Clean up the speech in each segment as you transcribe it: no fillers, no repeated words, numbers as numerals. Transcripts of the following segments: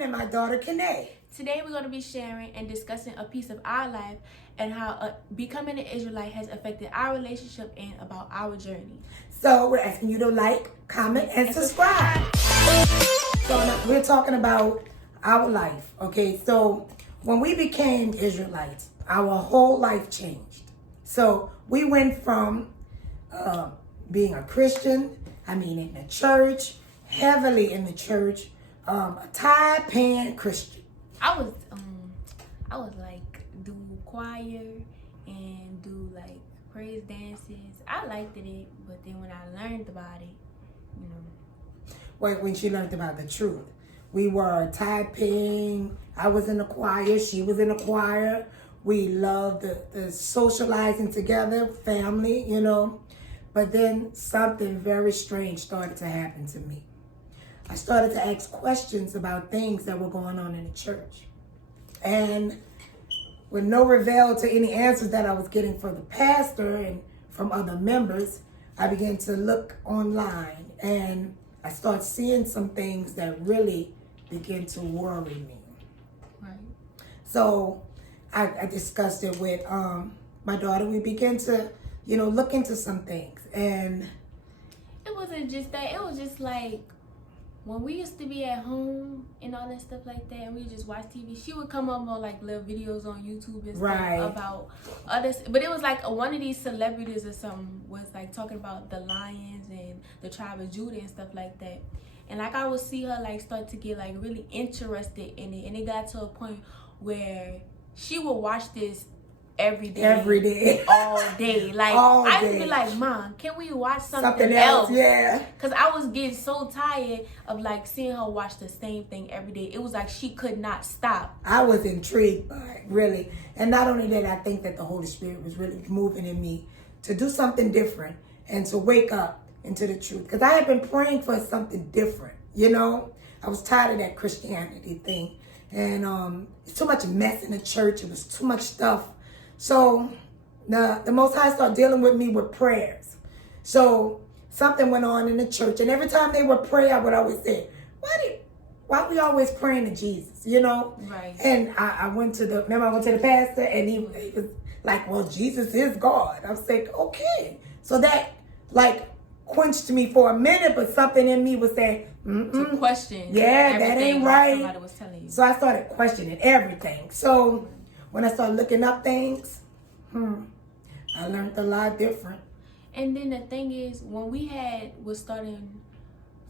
Sharon and my daughter Kanae. Today we're going to be sharing and discussing a piece of our life and how becoming an Israelite has affected our relationship and about our journey. So we're asking you to like, comment, and subscribe. So now we're talking about our life, okay? So when we became Israelites, our whole life changed. So we went from being a Christian, in the church, heavily in the church, a tithe-paying Christian. I was like do choir and do like praise dances. I liked it, but then when I learned about it, When she learned about the truth, we were tithe-paying. I was in the choir. She was in the choir. We loved the socializing together, family, But then something very strange started to happen to me. I started to ask questions about things that were going on in the church. And with no reveal to any answers that I was getting from the pastor and from other members, I began to look online and I started seeing some things that really began to worry me. Right. So I discussed it with my daughter. We began to, look into some things. And it wasn't just that. It was just like when we used to be at home and all that stuff like that, and we just watch TV, she would come up on like little videos on YouTube and stuff about others. But it was like one of these celebrities or something was like talking about the lions and the tribe of Judah and stuff like that. And like I would see her like start to get like really interested in it, and it got to a point where she would watch this every day, all day. Like I used to be like, Mom, can we watch something else? Yeah. Because I was getting so tired of like seeing her watch the same thing every day. It was like she could not stop. I was intrigued by it, really. And not only that, I think that the Holy Spirit was really moving in me to do something different and to wake up into the truth. Because I had been praying for something different, I was tired of that Christianity thing. And it's too much mess in the church. It was too much stuff. So the Most High started dealing with me with prayers. So something went on in the church. And every time they would pray, I would always say, why we always praying to Jesus, Right. And I went to the pastor and he was like, well, Jesus is God. I was like, okay. So that quenched me for a minute, but something in me was saying, to question. Yeah, that ain't right. Somebody was telling you. So I started questioning everything. So when I started looking up things, I learned a lot different. And then the thing is, when we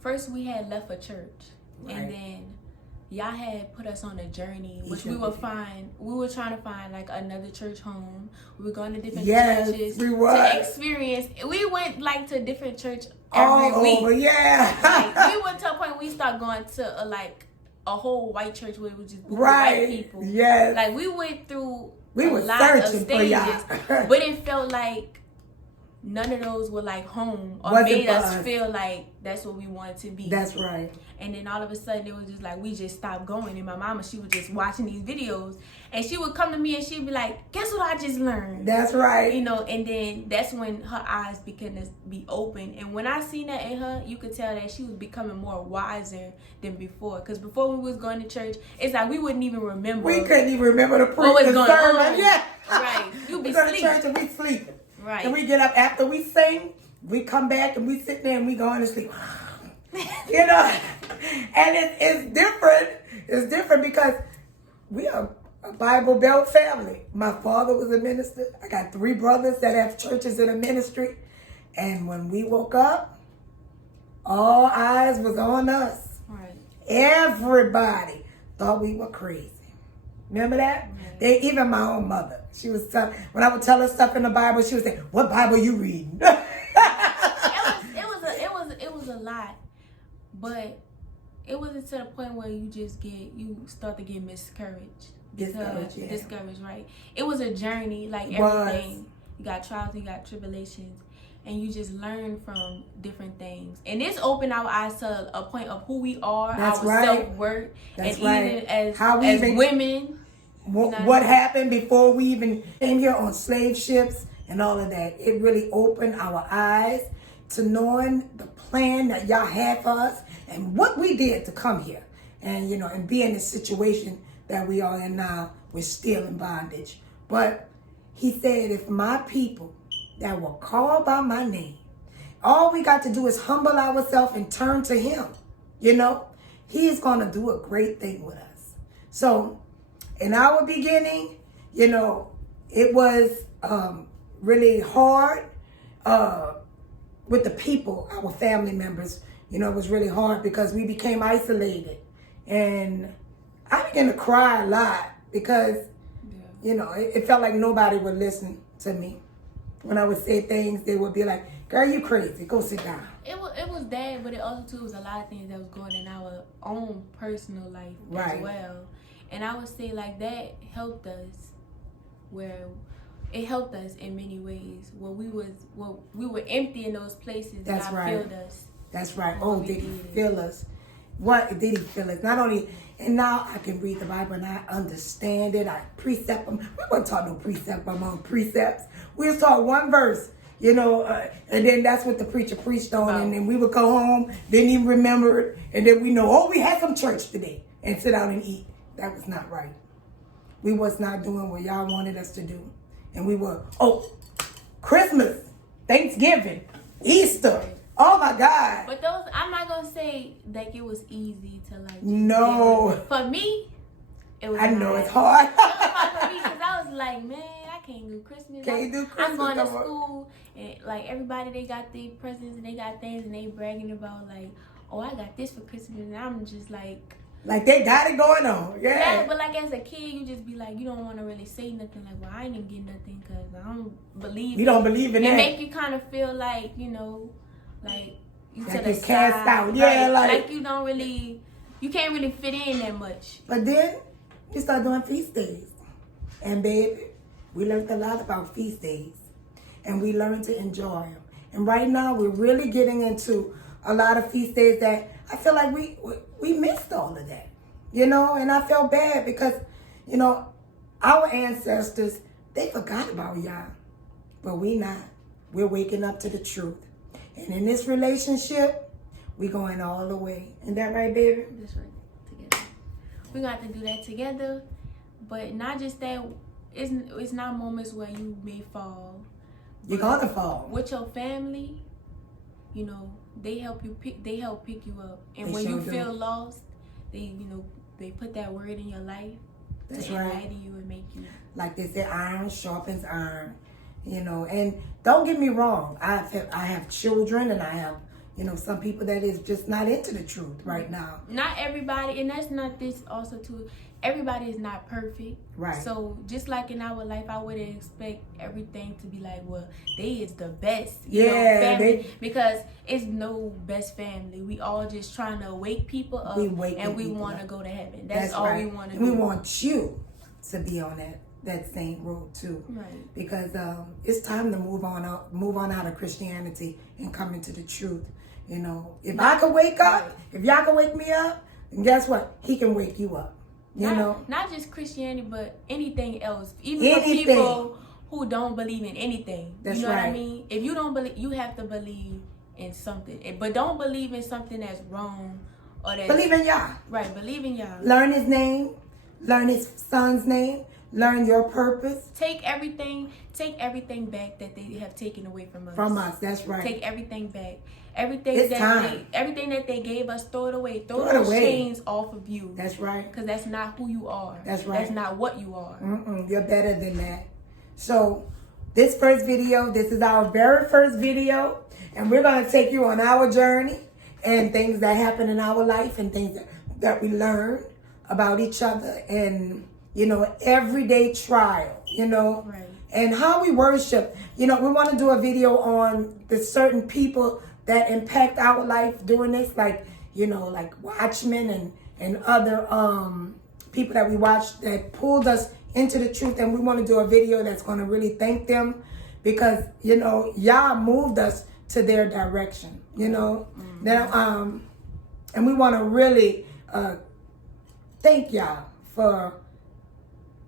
first we had left for church, right. And then y'all had put us on a journey, which we were trying to find like another church home. We were going to different churches to experience. We went like to a different church every week. Over, yeah. We went to a point where we started going to a whole white church where it was just right. white people. Yes. Like we went through a lot of stages, but it felt like none of those were like home or made us feel like that's what we wanted to be. That's right. And then all of a sudden it was just like we just stopped going. And my mama, she was just watching these videos, and she would come to me and she'd be like, "Guess what I just learned?" That's right. And then that's when her eyes began to be open. And when I seen that in her, you could tell that she was becoming more wiser than before. Because before when we was going to church, it's like we wouldn't even remember. We couldn't even remember the what was going sermon. on. Yeah. Right. You be we go to sleep. church and we sleeping. Right. And we get up after we sing, we come back and we sit there and we go on to sleep. And it's different. It's different because we are a Bible Belt family. My father was a minister. I got 3 brothers that have churches in a ministry. And when we woke up, all eyes was on us. Right. Everybody thought we were crazy. Remember that? Right. Even my own mother. She was when I would tell her stuff in the Bible, she would say, "What Bible you reading?" It was a lot, but it wasn't to the point where you start to get discouraged, right? It was a journey, like everything. You got trials, you got tribulations, and you just learn from different things. And this opened our eyes to a point of who we are, our self-worth, and even as women. What happened before we even came here on slave ships and all of that. It really opened our eyes to knowing the plan that y'all had for us and what we did to come here. and and be in the situation that we are in now. We're still in bondage. But he said, if my people that were called by my name, all we got to do is humble ourselves and turn to him. He's going to do a great thing with us. So in our beginning, it was really hard with the people, our family members. It was really hard because we became isolated. And I began to cry a lot because, it felt like nobody would listen to me. When I would say things, they would be like, girl, you crazy. Go sit down. It was that, but it also, too, was a lot of things that was going in our own personal life as well. And I would say, like, that helped us it helped us in many ways. When we were empty in those places, God filled us. That's right. Oh, did he fill us? What did he fill us? Not only, and now I can read the Bible and I understand it. I precept them. We weren't taught no precept among precepts. We was taught one verse, and then that's what the preacher preached on. And then we would go home, didn't even remember it. And then we know, we had some church today and sit down and eat. That was not right. We was not doing what y'all wanted us to do. And we were, Christmas, Thanksgiving, Easter. Oh my God. But those, I'm not going to say like it was easy to like. No. For me, it was I know it's hard. It was hard for me because I was like, man, I can't do Christmas. Can't do Christmas. I'm going to school and like everybody, they got their presents and they got things and they bragging about like, oh, I got this for Christmas. And I'm just like they got it going on. Yeah, but like as a kid, you just be like, you don't want to really say nothing. Like, well, I ain't get nothing because I don't believe You don't believe in that. It make you kind of feel like, like you like to the cast side, out. Yeah, like you don't really, you can't really fit in that much. But then you start doing feast days. And baby, we learned a lot about feast days. And we learned to enjoy them. And right now, we're really getting into a lot of feast days that I feel like we missed all of that, and I felt bad because, our ancestors, they forgot about y'all, but we not. We're waking up to the truth. And in this relationship, we going all the way. Isn't that right, baby? That's right, together. We got to do that together, but not just that, it's not moments where you may fall. You're gonna fall. With your family, they help pick you up, and when you feel lost, they put that word in your life to enlighten you and make you. Like they say, iron sharpens iron, And don't get me wrong, I have children, and I have some people that is just not into the truth right now. Not everybody, and that's not this also too. Everybody is not perfect. Right. So just like in our life, I wouldn't expect everything to be like, well, they is the best, family. Because it's no best family. We all just trying to wake people up, and we want to go to heaven. That's all right. we want to do. We want you to be on that same road too. Right. Because it's time to move on out of Christianity and come into the truth. If I can wake up, if y'all can wake me up, then guess what? He can wake you up. Not just Christianity, but anything else. Even for people who don't believe in anything. That's you know right. what I mean? If you don't believe, you have to believe in something. But don't believe in something that's wrong or that. Believe in Yah. Right, believe in Yah. Learn his name. Learn his son's name. Learn your purpose. Take everything back that they have taken away from us. From us, that's right. Take everything back. Everything that they gave us, throw it away. Throw those chains off of you. That's right. Because that's not who you are. That's right. That's not what you are. You're better than that. So this is our very first video. And we're going to take you on our journey and things that happen in our life and things that we learn about each other and, everyday trial, Right. And how we worship. We want to do a video on the certain people that impact our life doing this, like watchmen and other people that we watch that pulled us into the truth, and we want to do a video that's going to really thank them because Yah moved us to their direction, that and we want to really thank Yah for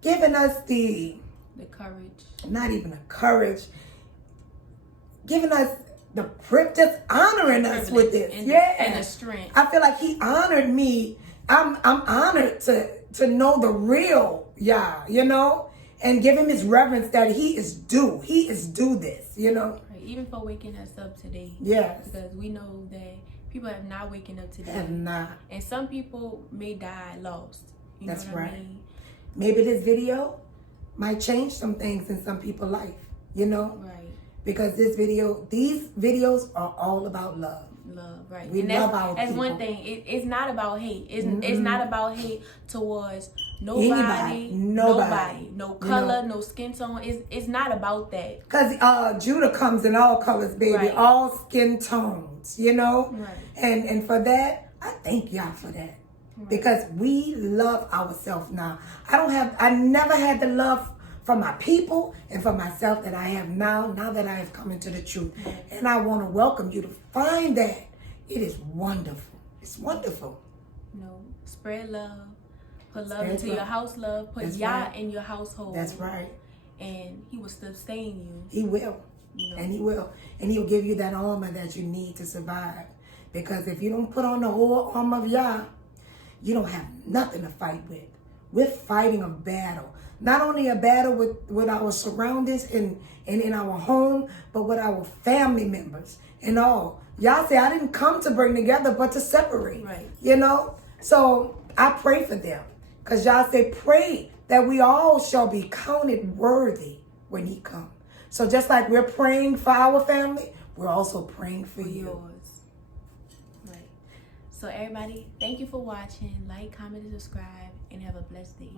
giving us the courage, not even the courage, giving us just honoring us with this. And the strength. I feel like he honored me I'm honored to know the real Yah, you know, and give him his reverence that he is due. He is due this, you know. Right. Even for waking us up today. Yes. Because we know that people have not waken up today. Have not. And some people may die lost. You That's know what right. I mean? Maybe this video might change some things in some people's life, you know. Right. Because these videos are all about love. Love, right. We love our That's people. one thing. It's not about hate. It's not about hate towards nobody, no color, no skin tone. It's not about that. Because Judah comes in all colors, baby, Right. all skin tones, you know. Right. And for that, I thank y'all for that. Right. Because we love ourselves now. I never had the love for my people and for myself that I have now that I have come into the truth. And I want to welcome you to find that. It is wonderful. It's wonderful. You know, spread love. Put love Spread into love. your house, love. Put That's Yah right. in your household. That's right. And he will sustain you. He will. You know? And he will. And he'll give you that armor that you need to survive. Because if you don't put on the whole armor of Yah, you don't have nothing to fight with. We're fighting a battle. Not only a battle with our surroundings and in our home, but with our family members and all. Y'all say, I didn't come to bring together, but to separate. Right. You know? So I pray for them. Because y'all say, pray that we all shall be counted worthy when he comes. So just like we're praying for our family, we're also praying for you. Yours. Right. So everybody, thank you for watching. Like, comment, and subscribe. And have a blessed day.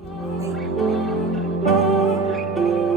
Thank you.